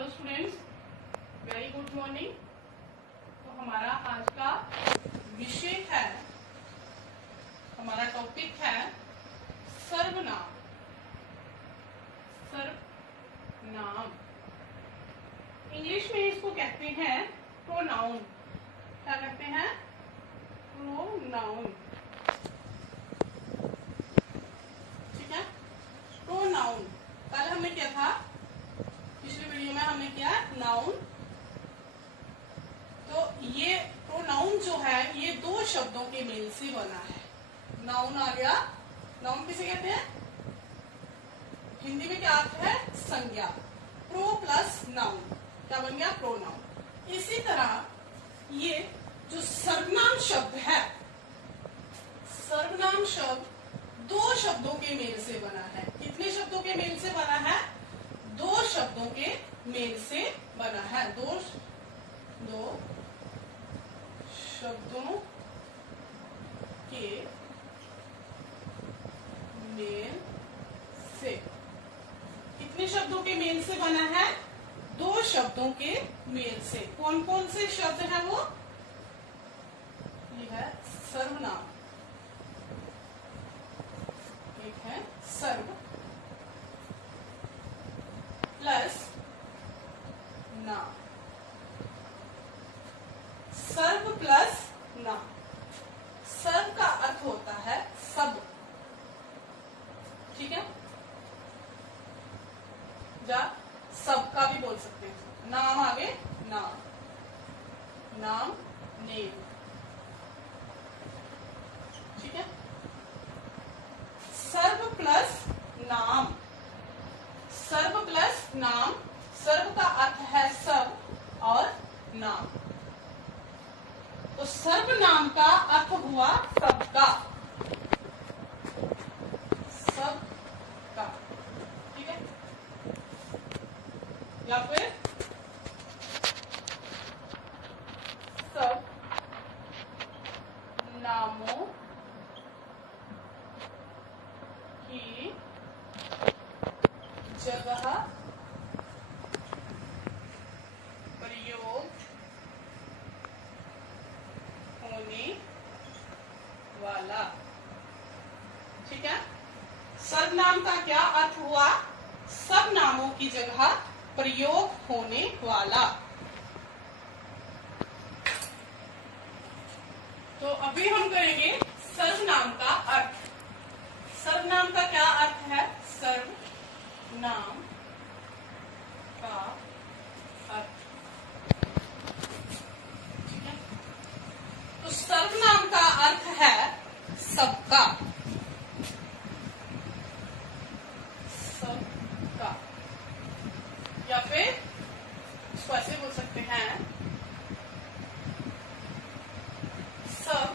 Hello students, very good morning. तो हमारा आज का विषय है, हमारा टॉपिक है सर्वनाम। सर्वनाम इंग्लिश में इसको कहते हैं प्रोनाउन। क्या कहते हैं? प्रोनाउन। ठीक है, प्रोनाउन। कल हमने क्या था, पिछले वीडियो में हमने किया नाउन। तो ये प्रोनाउन जो है ये दो शब्दों के मेल से बना है। नाउन आ गया, नाउन किसे कहते हैं? हिंदी में क्या अर्थ है? संज्ञा। प्रो प्लस नाउन क्या बन गया? प्रोनाउन। इसी तरह ये जो सर्वनाम शब्द है, सर्वनाम शब्द दो शब्दों के मेल से बना है। कितने शब्दों के मेल से बना है? दो शब्दों के मेल से बना है। दो शब्दों के मेल से। कितने शब्दों के मेल से बना है? दो शब्दों के मेल से। कौन कौन से शब्द है वो? ये है सर्वनाम, एक है सर्व प्लस नाम। सर्व प्लस नाम। सर्व का अर्थ होता है सब। ठीक है, या सब का भी बोल सकते हैं। नाम आगे नाम, नाम नेम। ठीक है, सर्व प्लस नाम। सर्व प्लस नाम। सर्व का अर्थ है सब और नाम। तो सर्वनाम का अर्थ हुआ सबका, सबका। ठीक है, या फिर सब नामों की जगह प्रयोग होने वाला। ठीक है, सर्वनाम का क्या अर्थ हुआ? सब नामों की जगह प्रयोग होने वाला। तो अभी हम करेंगे सर्वनाम का अर्थ। सर्वनाम का क्या अर्थ है? सर्वनाम का अर्थ। ठीक है, तो सर्वनाम का अर्थ है सबका, सबका। या फिर इसको ऐसे बोल सकते हैं, सब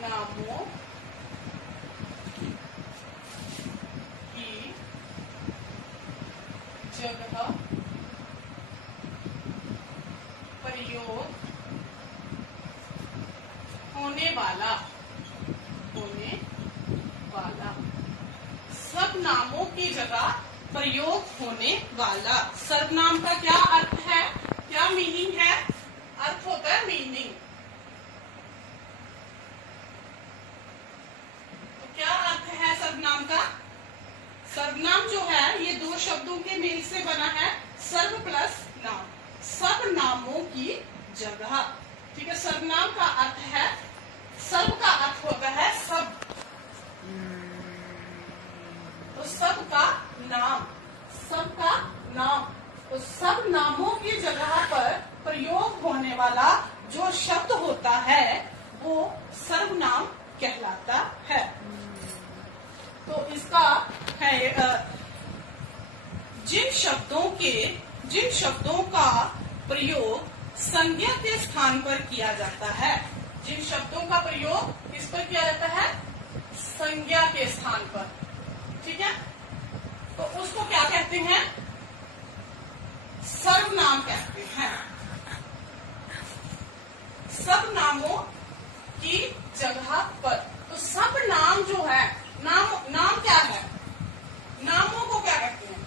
नामों की जगह प्रयोग होने वाला, होने वाला। सब नामों की जगह प्रयोग होने वाला। सर्वनाम का क्या अर्थ है? क्या मीनिंग है? अर्थ होता है मीनिंग। तो क्या अर्थ है सर्वनाम का? सर्वनाम जो है ये दो शब्दों के मेल से बना है। सर्व प्लस नाम। सब नामों की जगह। ठीक है, सर्वनाम का अर्थ है, सर्व का अर्थ होता है सब। तो सबका नाम, सबका नाम। तो सब नामों की जगह पर प्रयोग होने वाला जो शब्द होता है वो सर्वनाम कहलाता है। तो इसका है जिन शब्दों का प्रयोग संज्ञा के स्थान पर किया जाता है। जिन शब्दों का प्रयोग किस पर किया जाता है? संज्ञा के स्थान पर। ठीक है, तो उसको क्या कहते हैं? सर्वनाम कहते हैं। सब नामों की जगह पर। तो सब नाम जो है, नाम क्या है? नामों को क्या कहते हैं?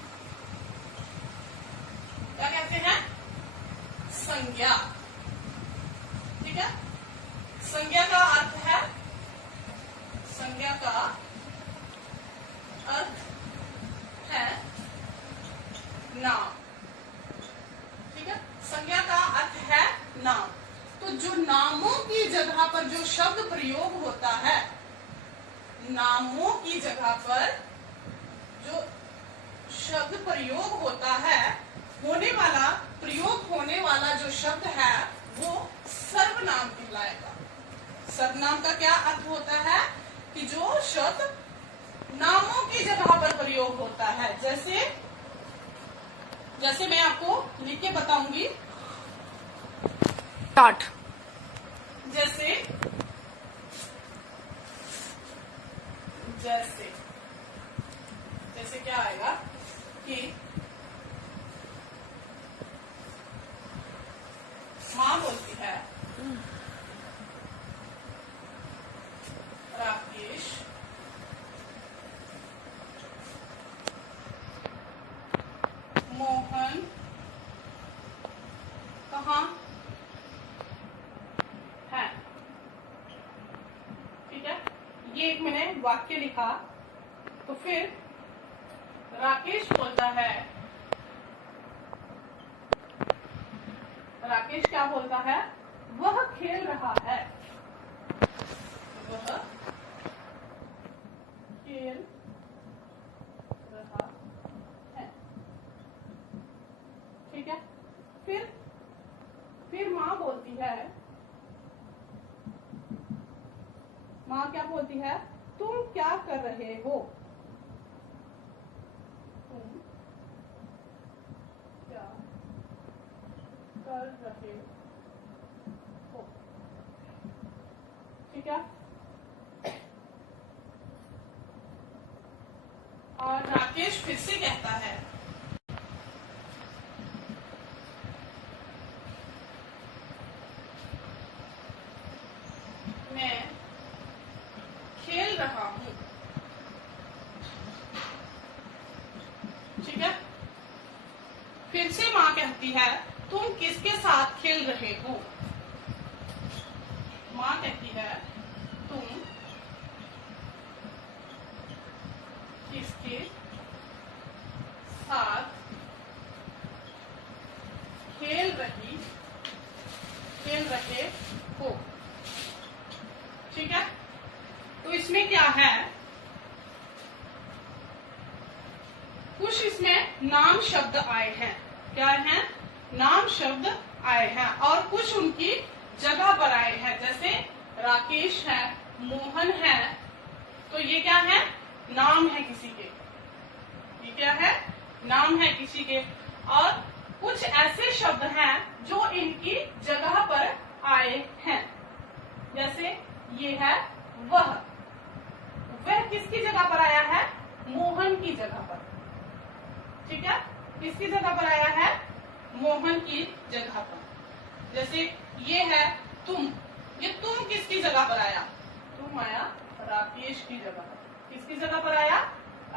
संज्ञा। ठीक है, संज्ञा का अर्थ है, संज्ञा का अर्थ है नाम। ठीक है, संज्ञा का अर्थ है नाम। तो जो नामों की जगह पर जो शब्द प्रयोग होता है, नामों की जगह पर जो शब्द प्रयोग होता है, प्रयोग होने वाला जो शब्द है वो सर्वनाम कहलाएगा। सर्वनाम का क्या अर्थ होता है कि जो शब्द नामों की जगह पर प्रयोग होता है। जैसे मैं आपको लिख के बताऊंगी। स्टार्ट। जैसे जैसे जैसे क्या आएगा कि माँ बोलती है राकेश मोहन कहाँ है। ठीक है, ये एक मैंने वाक्य लिखा। तो फिर राकेश बोलता है, राकेश क्या बोलता है, वह खेल रहा है, वह खेल रहा है। ठीक है, फिर माँ बोलती है, माँ क्या बोलती है, तुम क्या कर रहे हो, तुम क्या कर रहे हो। ठीक है, और राकेश फिर से कहता है, मैं खेल रहा हूं। ठीक है, फिर से माँ कहती है, तुम किसके साथ खेल रहे हो। माँ कहती है, तुम किसके साथ खेल रहे हो। ठीक है, तो इसमें क्या है, कुछ इसमें नाम शब्द आए हैं। क्या है, नाम शब्द आए हैं, और कुछ उनकी जगह पर आए हैं। जैसे राकेश है, मोहन है, तो ये क्या है, नाम है किसी के। ये क्या है, नाम है किसी के। और कुछ ऐसे शब्द हैं जो इनकी जगह पर आए हैं। जैसे ये है वह किसकी जगह पर आया है, मोहन की जगह पर। ठीक है, किसकी जगह पर आया है, मोहन की जगह पर। जैसे ये है तुम, ये तुम किसकी जगह पर आया, तुम आया राकेश की जगह पर। किसकी जगह पर आया,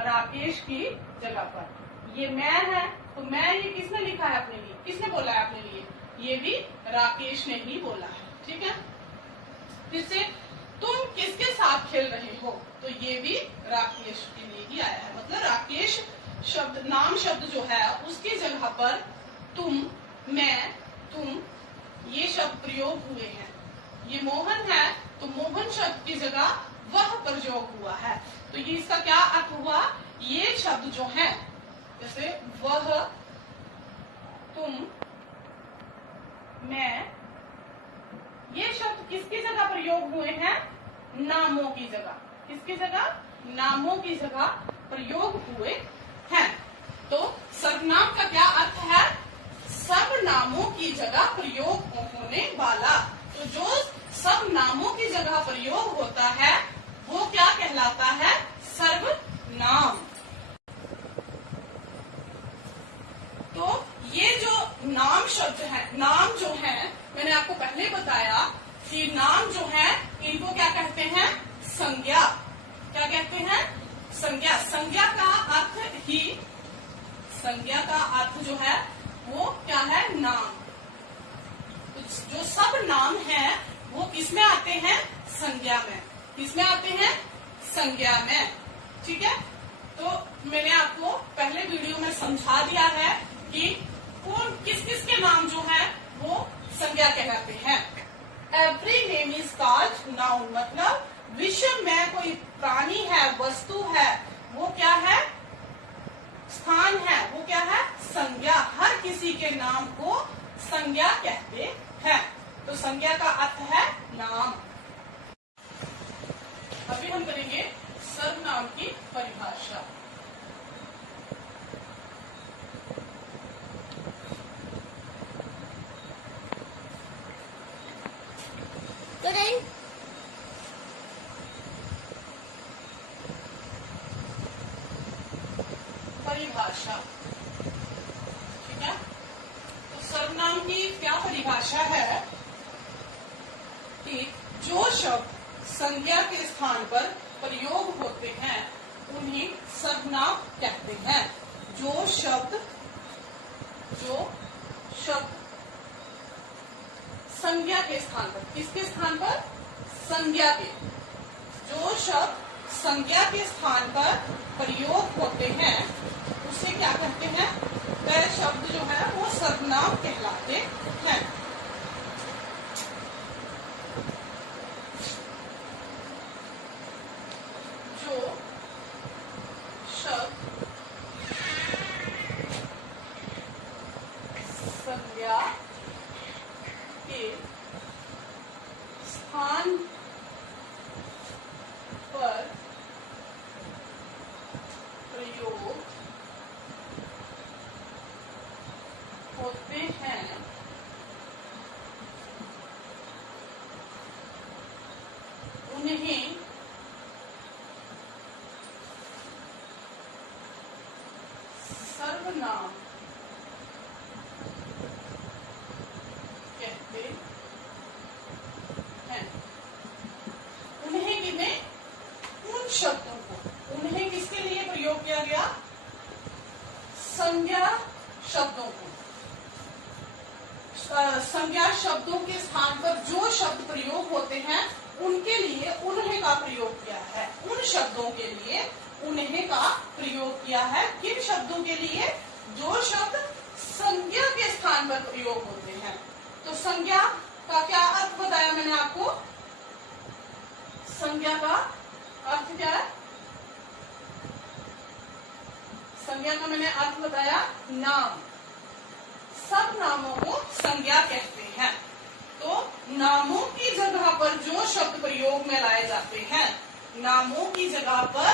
राकेश की जगह पर। ये मैं है, तो मैं ये किसने लिखा है अपने लिए, किसने बोला है अपने लिए, ये भी राकेश ने ही बोला है। ठीक है, फिर से तुम किसके साथ खेल रहे हो, तो ये भी राकेश के लिए ही आया है। मतलब राकेश शब्द, नाम शब्द जो है उसकी जगह पर तुम, मैं, तुम ये शब्द प्रयोग हुए हैं। ये मोहन है, तो मोहन शब्द की जगह वह प्रयोग हुआ है। तो ये इसका क्या अर्थ हुआ, ये शब्द जो है, जैसे वह, तुम, मैं, ये शब्द किसकी जगह प्रयोग हुए हैं, नामों की जगह। किसकी जगह, नामों की जगह प्रयोग हुए हैं। तो सर्वनाम का क्या अर्थ है, सर्वनामों की जगह प्रयोग होने वाला। तो जो सब नामों की जगह प्रयोग होता है वो क्या कहलाता है, सर्वनाम। तो ये जो नाम शब्द है, नाम जो है, मैंने आपको पहले बताया कि नाम जो है इनको क्या कहते हैं, संज्ञा। क्या कहते हैं, संज्ञा। संज्ञा का अर्थ ही, संज्ञा का अर्थ जो है वो क्या है, नाम। जो सब नाम हैं वो किसमें आते हैं? संज्ञा में। किसमें आते हैं? संज्ञा में। ठीक है, तो मैंने आपको पहले वीडियो में समझा दिया है कि कौन किस किस के नाम जो है वो संज्ञा कहलाते हैं। Every name is called noun, मतलब विश्व में कोई प्राणी है, वस्तु है, वो क्या है? स्थान है, वो क्या है? संज्ञा। हर किसी के नाम को संज्ञा कहते हैं। तो संज्ञा का अर्थ है नाम। अभी हम करेंगे सर्वनाम की परिभाषा। परिभाषा, ठीक है। तो सर्वनाम की क्या परिभाषा है कि जो शब्द संज्ञा के स्थान पर प्रयोग होते हैं उन्हें सर्वनाम कहते हैं। जो शब्द संज्ञा के स्थान पर, किसके स्थान पर? संज्ञा के। जो शब्द संज्ञा के स्थान पर प्रयोग होते हैं उसे क्या कहते हैं? वह शब्द जो है वो सर्वनाम कहलाते हैं। जो शब्द संज्ञा के स्थान पर प्रयोग होते हैं उन्हें सर्वनाम कहते हैं। उन्हें कितने? उन शब्दों को। उन्हें किसके लिए प्रयोग किया गया? संज्ञा शब्दों को। संज्ञा शब्दों के स्थान पर जो शब्द प्रयोग होते हैं उनके लिए उन्हें का प्रयोग किया है। उन शब्दों के लिए उन्हें का प्रयोग किया है। किन शब्दों के लिए? जो शब्द संज्ञा के स्थान पर प्रयोग होते हैं। तो संज्ञा का क्या अर्थ बताया मैंने आपको? संज्ञा का अर्थ क्या है? संज्ञा का मैंने अर्थ बताया नाम। सब नामों को संज्ञा कहते हैं। तो नामों की जगह पर जो शब्द प्रयोग में लाए जाते हैं, नामों की जगह पर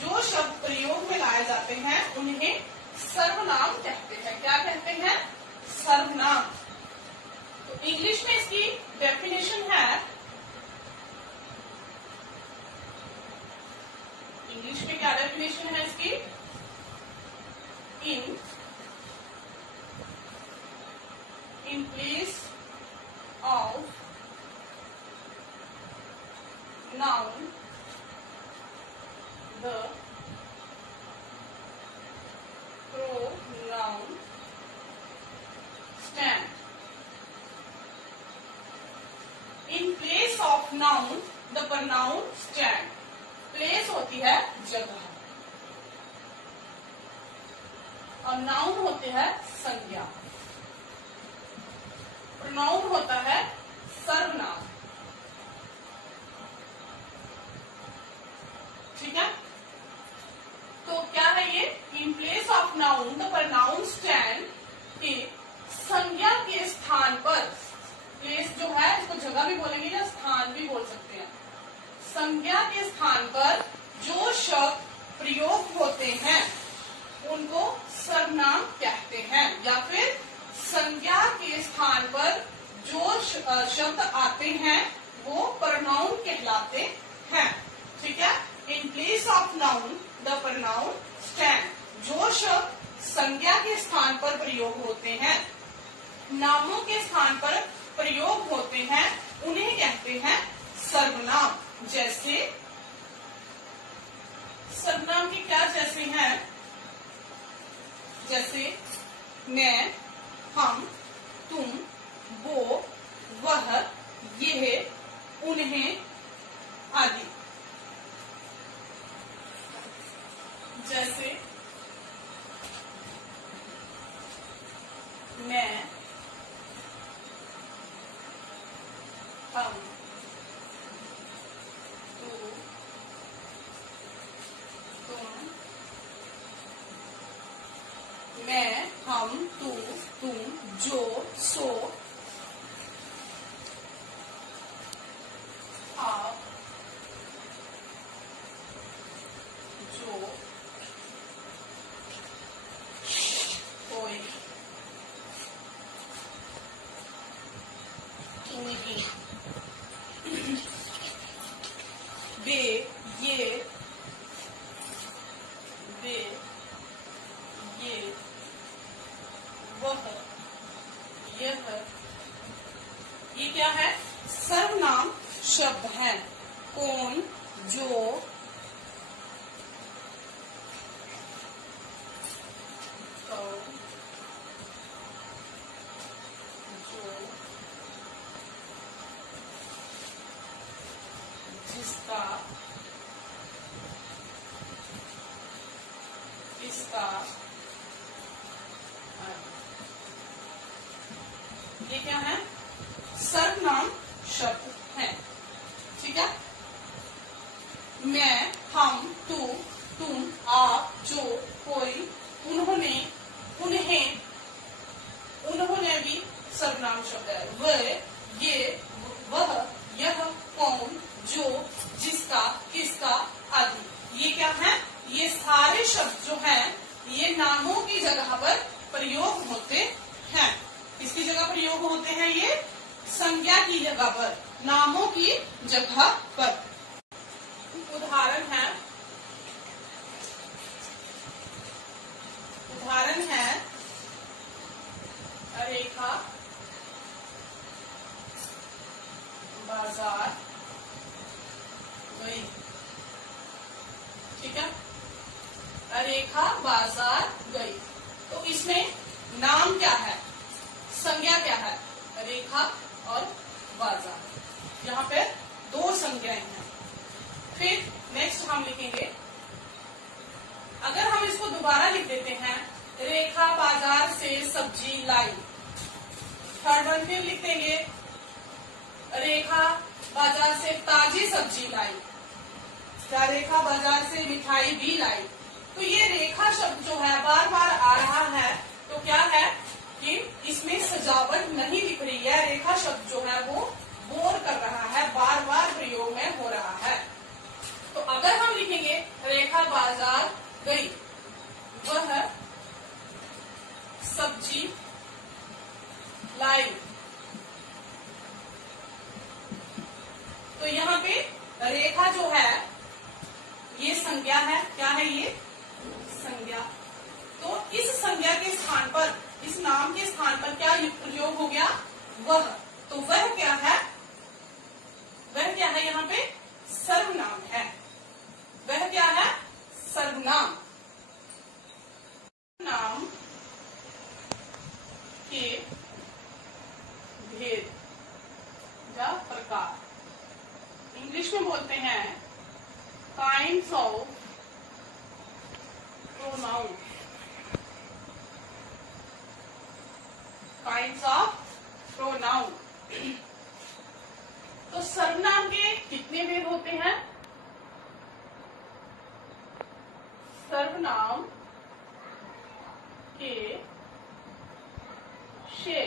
जो शब्द प्रयोग में लाए जाते हैं उन्हें सर्वनाम कहते हैं। क्या कहते हैं? सर्वनाम। तो इंग्लिश में इसकी डेफिनेशन है, इंग्लिश में क्या डेफिनेशन है इसकी? in place of noun the pronoun stand. In place of noun the pronoun stand. Place होती है जगह और नाउन होते हैं संज्ञा। प्रोनाउन होता है सर्वनाम। ठीक है, तो क्या है ये? In place of noun the pronoun stand, के संज्ञा के स्थान पर। प्लेस जो है इसको जगह भी बोलेंगे या स्थान भी बोल सकते हैं। संज्ञा के स्थान पर जो शब्द प्रयोग होते हैं उनको सर्वनाम कहते हैं, या फिर संज्ञा के स्थान पर जो शब्द आते हैं वो प्रोनाउन कहलाते हैं। ठीक है, in place of noun the pronoun stand. जो शब्द संज्ञा के स्थान पर प्रयोग होते हैं, नामों के स्थान पर प्रयोग होते हैं, उन्हें कहते हैं सर्वनाम। जैसे सर्वनाम की क्या जैसे हैं? जैसे मैं, हम, तुम, वो, वह, यह, उन्हें आदि। जैसे मैं, हम, तू, तुम, मैं, हम, तू, तुम, जो, सो, आप, जो, कोई, उनकी, वे, ये, वह, यह, ये क्या है? सर्वनाम शब्द है। कौन, जो, जो, जिसका, इसका, ये क्या है? सर्वनाम शब्द है। ठीक है। मैं, हम, तू, तुम, आप, जो, कोई, उन्होंने, उन्हें, उन्होंने भी सर्वनाम शब्द है। वह, ये, वह, यह, कौन, जो, जिसका, किसका आदि। ये क्या है? ये सारे शब्द जो हैं ये नामों की जगह पर प्रयोग होते हैं। किसकी जगह प्रयोग होते हैं? ये संज्ञा की जगह पर, नामों की जगह पर। उदाहरण है रेखा बाजार गई। ठीक है। रेखा बाजार गई, तो इसमें नाम क्या है, संज्ञा क्या है? रेखा और बाजार। यहाँ पे दो संज्ञाएं हैं। फिर नेक्स्ट हम लिखेंगे, अगर हम इसको दोबारा लिख देते हैं, रेखा बाजार से सब्जी लाई। थर्ड वन फिर लिख देंगे, रेखा बाजार से ताजी सब्जी लाई, या रेखा बाजार से मिठाई भी लाई। तो ये रेखा शब्द जो है बार बार आ रहा है, तो क्या है कि इसमें सजावट नहीं दिख रही है। रेखा शब्द जो है वो बोर कर रहा है, बार बार प्रयोग में हो रहा है। तो अगर हम लिखेंगे रेखा बाजार गई, वह सब्जी लाई, तो यहाँ पे रेखा जो है ये संज्ञा है। क्या है ये? संज्ञा। तो इस संज्ञा के स्थान पर, इस नाम के स्थान पर क्या प्रयोग हो गया? वह। तो वह क्या है? वह क्या है? यहाँ पे सर्वनाम है। वह क्या है? सर्वनाम। नाम के भेद या प्रकार, इंग्लिश में बोलते हैं kinds of pronoun. Kinds of pronoun. तो सर्वनाम के कितने भेद होते हैं? सर्वनाम के 6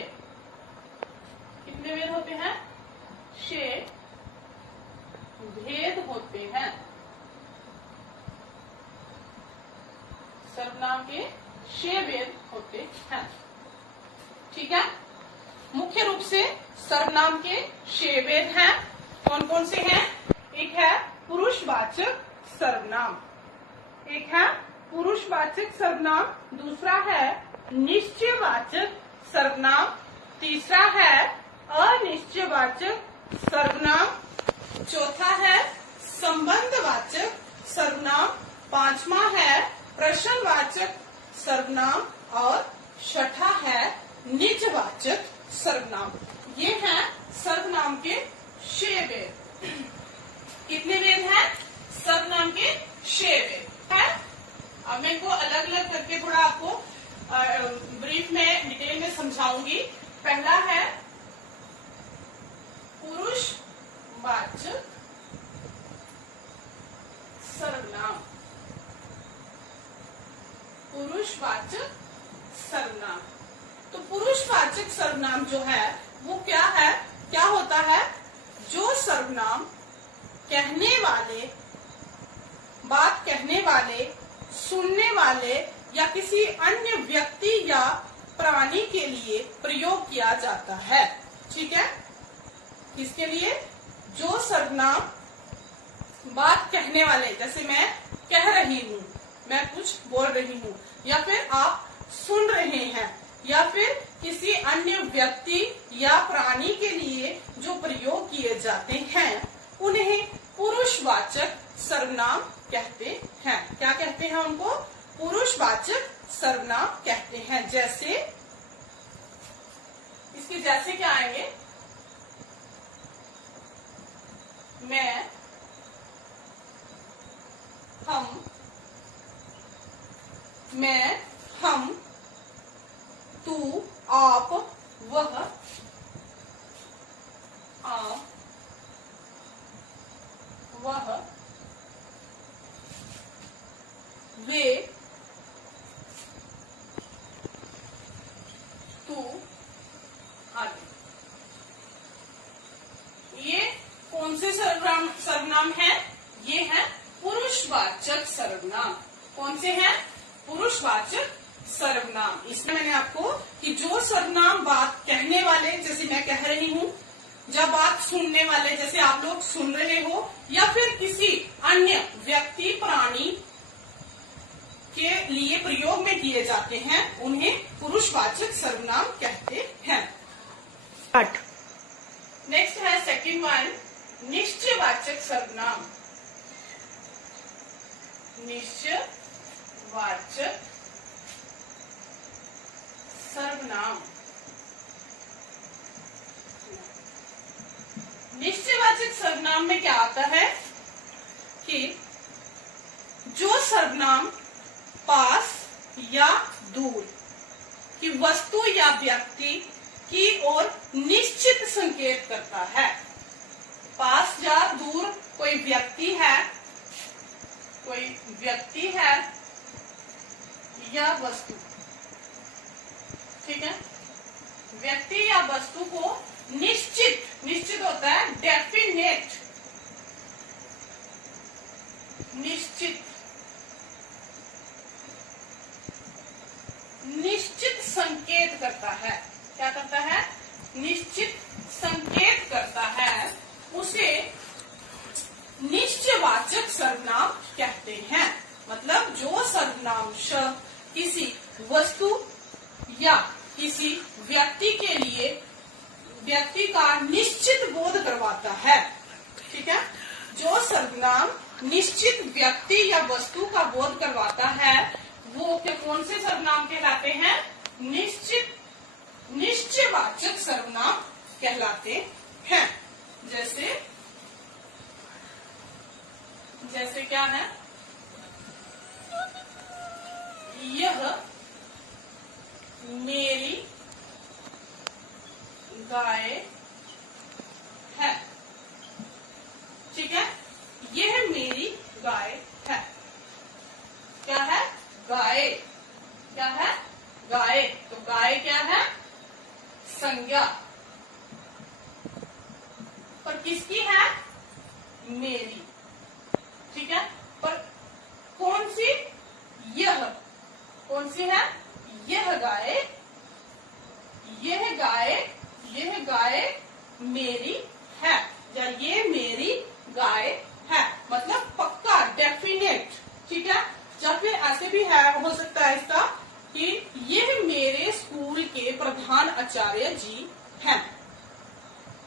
कितने भेद होते हैं? 6 भेद होते हैं। सर्वनाम के 6 भेद होते हैं। ठीक है। मुख्य रूप से सर्वनाम के 6 भेद हैं। कौन कौन से हैं? एक है पुरुषवाचक सर्वनाम, एक है पुरुषवाचक सर्वनाम, दूसरा है निश्चयवाचक सर्वनाम, तीसरा है अनिश्चयवाचक सर्वनाम, चौथा है संबंधवाचक सर्वनाम, पांचवा है प्रश्नवाचक सर्वनाम और छठा है निजवाचक सर्वनाम। ये हैं सर्वनाम के 6 वेद। कितने वेद हैं? सर्वनाम के 6 वेद है। अब मैं इनको अलग अलग करके थोड़ा आपको ब्रीफ में डिटेल में समझाऊंगी। पहला है पुरुषवाचक सर्वनाम। पुरुषवाचक सर्वनाम। तो पुरुषवाचक सर्वनाम जो है वो क्या है? क्या होता है? जो सर्वनाम कहने वाले, बात कहने वाले, सुनने वाले या किसी अन्य व्यक्ति या प्राणी के लिए प्रयोग किया जाता है। ठीक है? किसके लिए? जो सर्वनाम बात कहने वाले, जैसे मैं कह रही हूँ, मैं कुछ बोल रही हूँ, या फिर आप सुन रहे हैं, या फिर किसी अन्य व्यक्ति या प्राणी के लिए जो प्रयोग किए जाते हैं, उन्हें पुरुषवाचक सर्वनाम कहते हैं। क्या कहते हैं उनको? पुरुषवाचक सर्वनाम कहते हैं। जैसे इसके जैसे क्या आएंगे? मैं, हम, मैं, हम, तू, आप, वह, आप, वह, वे, तू आदि। ये कौन से सर्वनाम हैं? ये हैं पुरुषवाचक सर्वनाम। कौन से हैं? पुरुषवाचक सर्वनाम। इसमें मैंने आपको कि जो सर्वनाम बात कहने वाले, जैसे मैं कह रही हूँ, जब बात सुनने वाले, जैसे आप लोग सुन रहे हो, या फिर किसी अन्य व्यक्ति प्राणी के लिए प्रयोग में किए जाते हैं, उन्हें पुरुषवाचक सर्वनाम कहते हैं। नेक्स्ट है सेकंड वन, निश्चयवाचक सर्वनाम। निश्चयवाचक सर्वनाम। निश्चयवाचक सर्वनाम में क्या आता है कि जो सर्वनाम पास या दूर की वस्तु या व्यक्ति की ओर निश्चित संकेत करता है। पास या दूर कोई व्यक्ति है, कोई व्यक्ति है या वस्तु, ठीक है? व्यक्ति या वस्तु को निश्चित, निश्चित होता है डेफिनेट, निश्चित, निश्चित संकेत करता है। क्या करता है? निश्चित संकेत करता है, उसे निश्चयवाचक सर्वनाम कहते हैं। मतलब जो सर्वनाम शब्द किसी वस्तु या किसी व्यक्ति के लिए व्यक्ति का निश्चित बोध करवाता है। ठीक है? जो सर्वनाम निश्चित व्यक्ति या वस्तु का बोध करवाता है, वो कौन से सर्वनाम कहलाते हैं? निश्चित, निश्चयवाचक सर्वनाम कहलाते हैं। जैसे जैसे क्या है? यह मेरी गाय है। ठीक है? यह मेरी गाय है। क्या है? गाय। क्या है? गाय। तो गाय क्या है? संज्ञा। पर किसकी है? मेरी। ठीक है? पर कौन सी? यह। कौन सी है? यह गाय, यह गाय, यह गाय मेरी है, या ये मेरी गाय है। मतलब पक्का, डेफिनेट। ठीक है? या फिर ऐसे भी है, हो सकता है इसका कि यह मेरे स्कूल के प्रधान आचार्य जी हैं।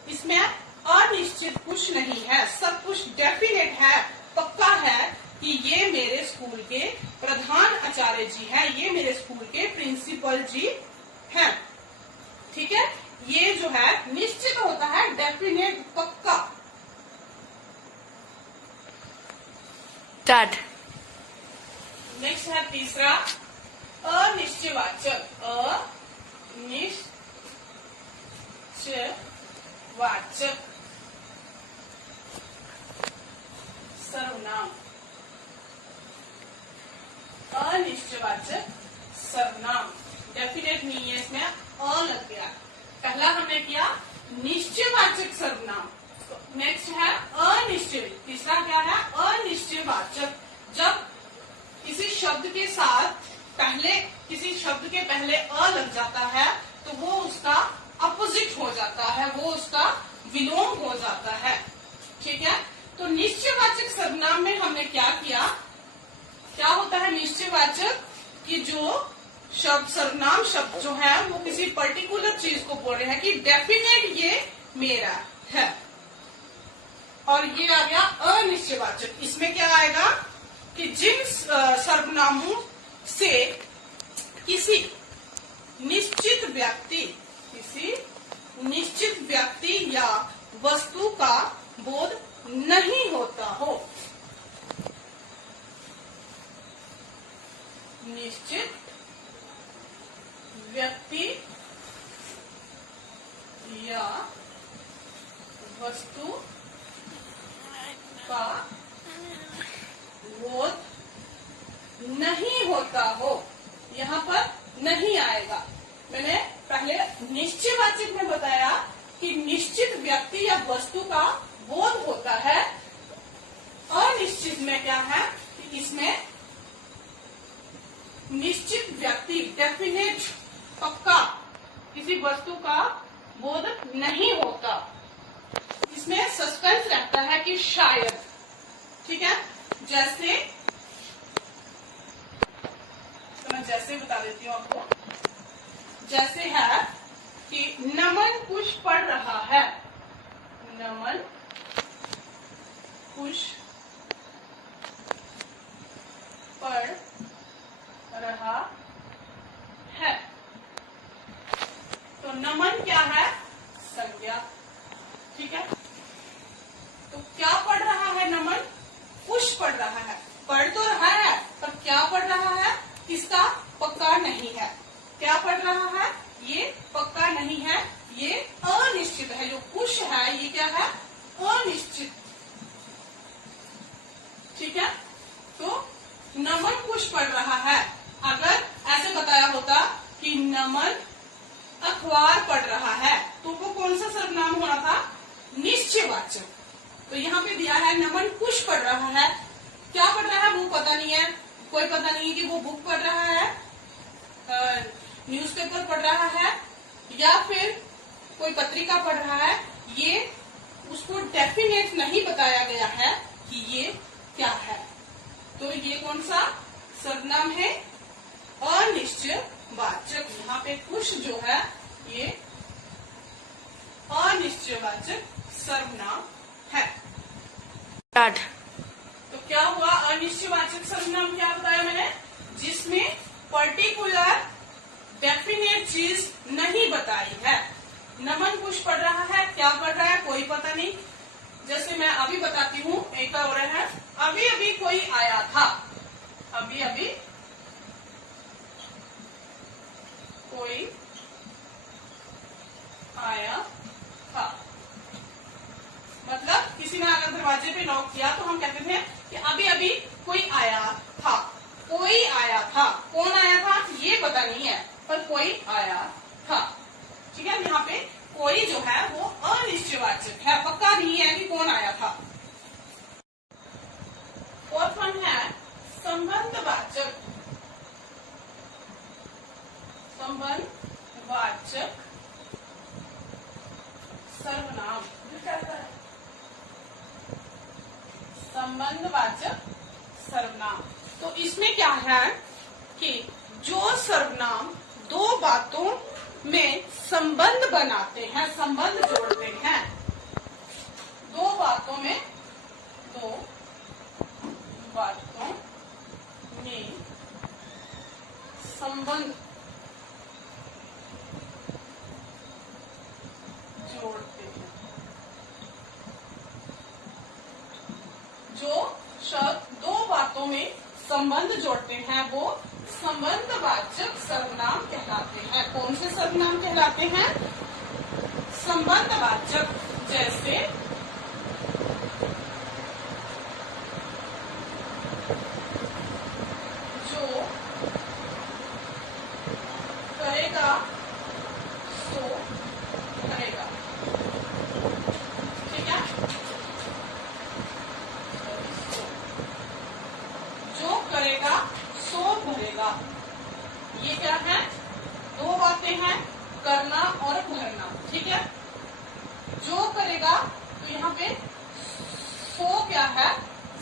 इसमें अनिश्चित कुछ नहीं है, सब कुछ डेफिनेट है, पक्का है कि ये मेरे स्कूल के प्रधान आचार्य जी हैं, ये मेरे स्कूल के प्रिंसिपल जी हैं। ठीक है? ये जो है निश्चित होता है, डेफिनेट, पक्का। स्टार्ट। नेक्स्ट है तीसरा अनिश्चयवाचक। अनिश्चयवाचक सर्वनाम। अनिश्चयवाचक सर्वनाम डेफिनेट नहीं है, इसमें अ लग गया। पहला हमने किया निश्चयवाचक सर्वनाम, तो नेक्स्ट है अनिश्चय। तीसरा क्या है? अनिश्चयवाचक। जब किसी शब्द के साथ किसी शब्द के पहले अ लग जाता है तो वो उसका अपोजिट हो जाता है, वो उसका विलोम हो जाता है। ठीक है, तो निश्चयवाचक सर्वनाम में हमने क्या किया? क्या होता है निश्चयवाचक? कि जो शब्द, सर्वनाम शब्द जो है वो किसी पर्टिकुलर चीज को बोल रहे हैं कि डेफिनेट ये मेरा है। और ये आ गया अनिश्चयवाचक। इसमें क्या आएगा कि जिन सर्वनामों से किसी निश्चित व्यक्ति या वस्तु का बोध नहीं होता हो। निश्चित व्यक्ति या वस्तु का बोध नहीं होता हो, यहाँ पर नहीं आएगा। मैंने पहले निश्चयवाचक में बताया कि निश्चित व्यक्ति या वस्तु का बोध होता है। अनिश्चित में क्या है कि इसमें निश्चित व्यक्ति, डेफिनेट, पक्का किसी वस्तु का बोध नहीं होता। इसमें सस्पेंस रहता है कि शायद। ठीक है, जैसे, तो मैं जैसे बता देती हूँ आपको। जैसे है कि नमन कुछ पढ़ रहा है। नमन कुछ पढ़ रहा है। तो नमन क्या है? संज्ञा। ठीक है, तो क्या पढ़ रहा है नमन? कुछ पढ़ रहा है। पढ़ तो रहा है, पर क्या पढ़ रहा है इसका पक्का नहीं है। क्या पढ़ रहा है ये पक्का नहीं है, ये अनिश्चित है। जो कुछ है ये क्या है? अनिश्चित। ठीक है, तो नमन कुछ पढ़ रहा है। अगर ऐसे बताया होता कि नमन अखबार पढ़ रहा है तो वो कौन सा सर्वनाम होना था? निश्चयवाचक। तो यहाँ पे दिया है नमन कुछ पढ़ रहा है। क्या पढ़ रहा है वो पता नहीं है, कोई पता नहीं है कि वो बुक पढ़ रहा है, न्यूज़पेपर पढ़ रहा है या फिर कोई पत्रिका पढ़ रहा है। ये उसको डेफिनेट नहीं बताया गया है कि ये क्या है। तो ये कौन सा सर्वनाम है? अनिश्चयवाचक। यहाँ पे कुछ जो है ये अनिश्चयवाचक सर्वनाम है। स्टार्ट। तो क्या हुआ? अनिश्चयवाचक सर्वनाम क्या बताया मैंने? जिसमें पर्टिकुलर डेफिनेट चीज नहीं बताई है। नमन कुछ पढ़ रहा है, क्या पढ़ रहा है कोई पता नहीं। जैसे मैं अभी बताती हूँ, एक और है, अभी अभी कोई आया था। अभी अभी कोई आया था, मतलब किसी ने अगर दरवाजे पे नॉक किया तो हम कहते थे कि अभी अभी कोई आया था। कोई आया था, कौन आया था ये पता नहीं है, पर कोई आया था। ठीक है, यहाँ पे कोई जो है वो अनिश्चयवाचक है, पक्का नहीं है कि कौन आया था। फोर्थ वन है संबंधवाचक। संबंधवाचक सर्वनाम। संबंधवाचक सर्वनाम, तो इसमें क्या है कि जो सर्वनाम दो बातों में संबंध बनाते हैं, संबंध जोड़ते हैं। दो बातों में संबंध संबंधवाचक सर्वनाम कहलाते हैं। कौन से सर्वनाम कहलाते हैं? संबंधवाचक। जैसे जो करेगा सो भरेगा। ठीक है, जो करेगा सो भरेगा। ये क्या है? दो बातें हैं, करना और भरना। ठीक है, जो करेगा तो यहाँ पे सो क्या है?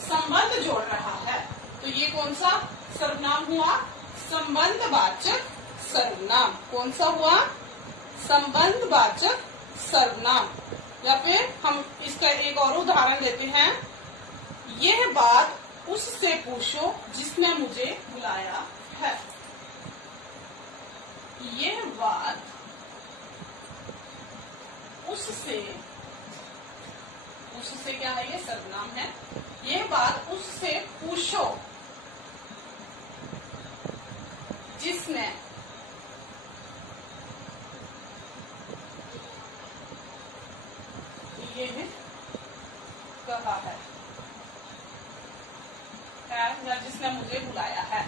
संबंध जोड़ रहा है। तो ये कौन सा सर्वनाम हुआ? संबंधवाचक सर्वनाम। कौन सा हुआ? संबंधवाचक सर्वनाम। या फिर हम इसका एक और उदाहरण लेते हैं। यह बात उससे पूछो जिसने मुझे बुलाया है। यह बात उससे क्या है? ये सर्वनाम है। यह बात उससे पूछो जिसने ये कहा है या जिसने मुझे बुलाया है।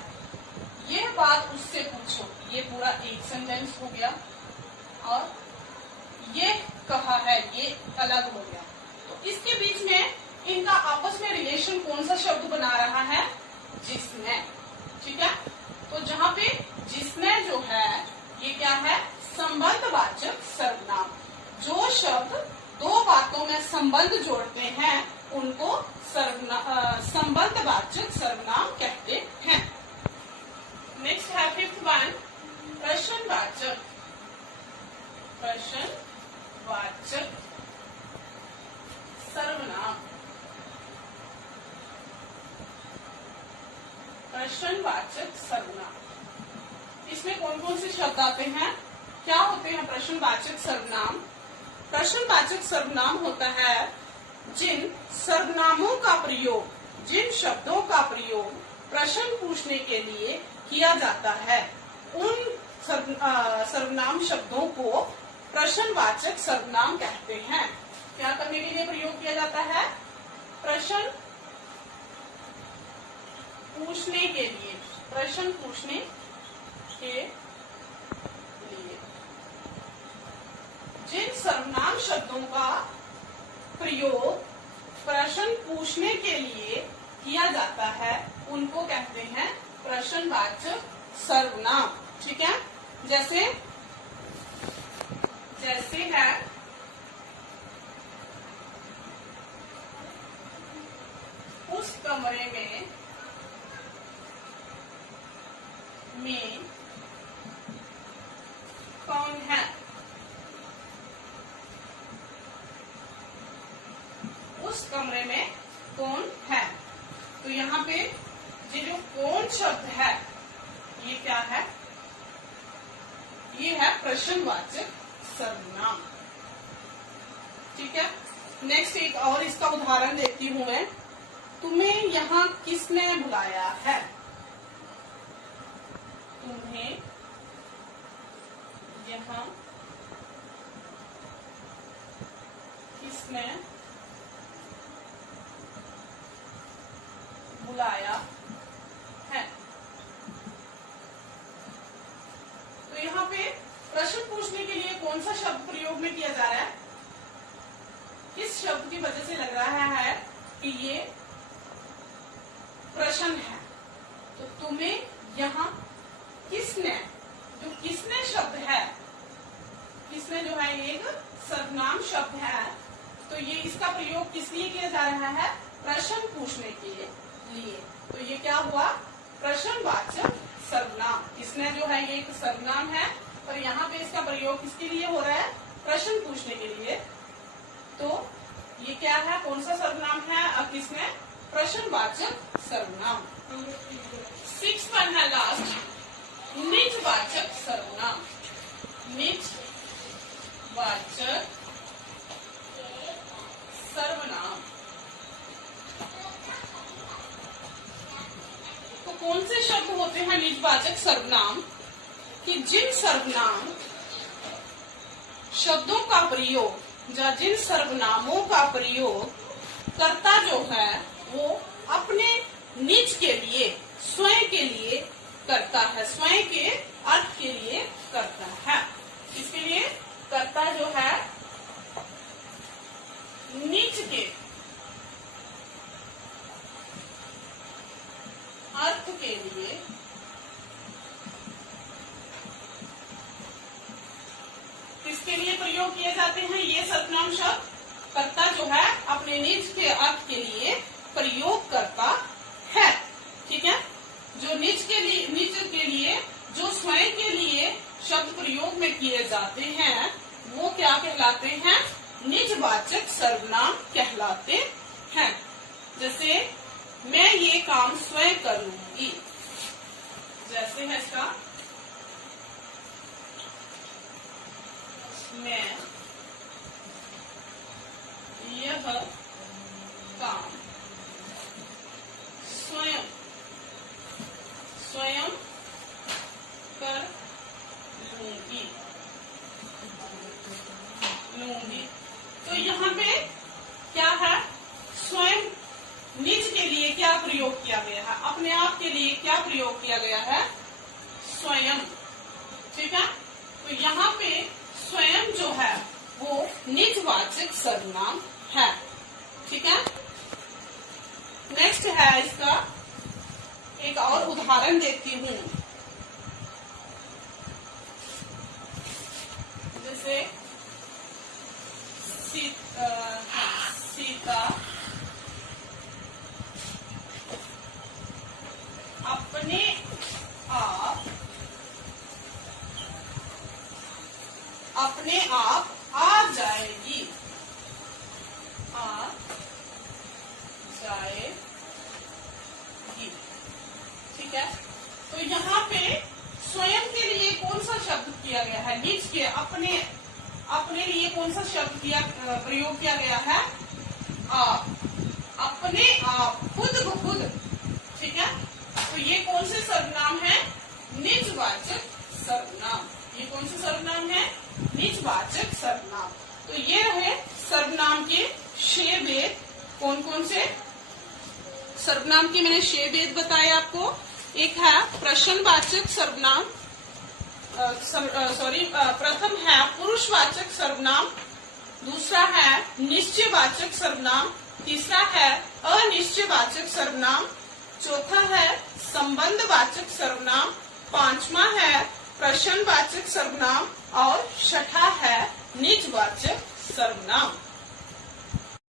ये बात उससे पूछो, ये पूरा एक सेंटेंस हो गया। और ये कहा है, ये अलग हो गया। तो इसके बीच में इनका आपस में रिलेशन कौन सा शब्द बना रहा है? जिसने। ठीक है, तो जहाँ पे जिसने जो है ये क्या है? संबंधवाचक सर्वनाम। जो शब्द दो बातों में संबंध जोड़ते हैं उनको संबंधवाचक सर्वनाम कहते हैं। नेक्स्ट है फिफ्थ वन, प्रश्नवाचक। प्रश्नवाचक सर्वनाम। प्रश्नवाचक सर्वनाम, इसमें कौन कौन से शब्द आते हैं? क्या होते हैं प्रश्नवाचक सर्वनाम? प्रश्नवाचक सर्वनाम होता है जिन सर्वनामों का प्रयोग, जिन शब्दों का प्रयोग प्रश्न पूछने के लिए किया जाता है, उन सर्वनाम शब्दों को प्रश्नवाचक सर्वनाम कहते हैं। क्या करने के लिए प्रयोग किया जाता है? प्रश्न पूछने के लिए। प्रश्न पूछने के लिए जिन सर्वनाम शब्दों का प्रयोग प्रश्न पूछने के लिए किया जाता है उनको कहते हैं प्रश्नवाचक सर्वनाम। ठीक है, जैसे है उस कमरे में कौन है? उस कमरे में कौन है? तो यहाँ पे ये जो कौन शब्द है ये क्या है? ये है प्रश्नवाचक सर्वनाम। ठीक है, नेक्स्ट एक और इसका उदाहरण देती हूं मैं। तुम्हें यहाँ किसने बुलाया है? तुम्हें यहाँ किसने बुलाया है? तो यहाँ पे प्रश्न पूछने के लिए कौन सा शब्द प्रयोग में किया जा रहा है? किस शब्द की वजह से लग रहा है कि ये प्रश्न है? तो तुम्हें यहाँ किसने, जो किसने शब्द है, किसने जो है एक सर्वनाम शब्द है, तो ये इसका प्रयोग किस लिए किया जा रहा है? प्रश्न पूछने के लिए। तो ये क्या हुआ? प्रश्नवाचक सर्वनाम। किसने जो है ये एक सर्वनाम है और यहाँ पे इसका प्रयोग किसके लिए हो रहा है? प्रश्न पूछने के लिए। तो ये क्या है? कौन सा सर्वनाम है? और किसने? प्रश्नवाचक सर्वनाम। 6 वन है लास्ट, निजवाचक सर्वनाम। निजवाचक सर्वनाम। तो कौन से शब्द होते हैं निजवाचक सर्वनाम कि जिन सर्वनाम शब्दों का प्रयोग या जिन सर्वनामों का प्रयोग कर्ता जो है वो अपने निज के लिए, स्वयं के लिए करता है, स्वयं के अर्थ के लिए करता है। इसके लिए कर्ता जो है निज के अर्थ के लिए किसके लिए प्रयोग किए जाते हैं ये सर्वनाम शब्द? कर्ता जो है अपने निज के अर्थ के लिए प्रयोग करता है। ठीक है, जो निज के लिए जो स्वयं के लिए शब्द प्रयोग में किए जाते हैं वो क्या कहलाते हैं? निजवाचक सर्वनाम कहलाते हैं। जैसे मैं ये काम स्वयं करूंगी, जैसे है इसका मैं यह काम स्वयं कर लूंगी। तो यहाँ पे क्या है? स्वयं निज के लिए क्या प्रयोग किया गया है? अपने आप के लिए क्या प्रयोग किया गया है? स्वयं। ठीक है, तो यहाँ पे स्वयं जो है वो निजवाचक सर्वनाम है। ठीक है, नेक्स्ट है इसका एक और उदाहरण देती हूँ। जैसे सीता अपने आप आ जाएगी, ठीक है, तो यहाँ पे स्वयं के लिए कौन सा शब्द किया गया है? निज के अपने लिए कौन सा शब्द प्रयोग किया गया है? आप, अपने आप, खुद ब खुद। ठीक है, तो ये कौन से सर्वनाम है? निजवाचक सर्वनाम। ये कौन से सर्वनाम है? निजवाचक सर्वनाम। तो ये रहे सर्वनाम के 6 भेद। कौन कौन से सर्वनाम के मैंने 6 भेद बताए आपको? एक है प्रश्नवाचक सर्वनाम, प्रथम है पुरुषवाचक सर्वनाम, दूसरा है निश्चयवाचक सर्वनाम, तीसरा है अनिश्चयवाचक सर्वनाम, चौथा है संबंधवाचक सर्वनाम, पांचवा है प्रश्नवाचक सर्वनाम और छठा है निजवाचक सर्वनाम।